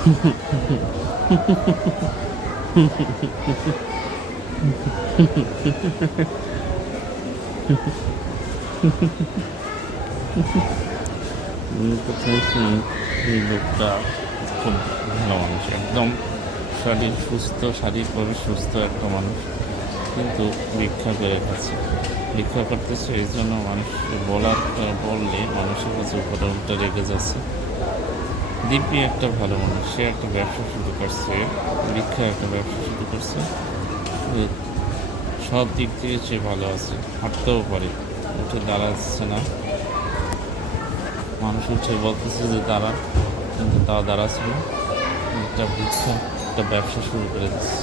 উনি এই লোকটা খুব ভালো মানুষ একদম শারীর সুস্থ শারীরিকভাবে সুস্থ একটা মানুষ কিন্তু ভিক্ষা করে খাচ্ছে ভিক্ষা করতেছে এই জন্য মানুষ বলার বললে মানুষের কাছে উপরে উল্টা রেগে যাচ্ছে দিব্যি একটা ভালো মানুষ, সে একটা ব্যবসা শুরু করছে, ভিক্ষা একটা ব্যবসা শুরু করছে। সব দিক থেকে সে ভালো আছে, হাঁটতেও পারে, উঠে দাঁড়াচ্ছে না। মানুষ উঠে বলতেছে যে দাঁড়া, কিন্তু তাও দাঁড়াচ্ছে না। একটা ভিক্ষা, একটা ব্যবসা শুরু করে দিচ্ছে।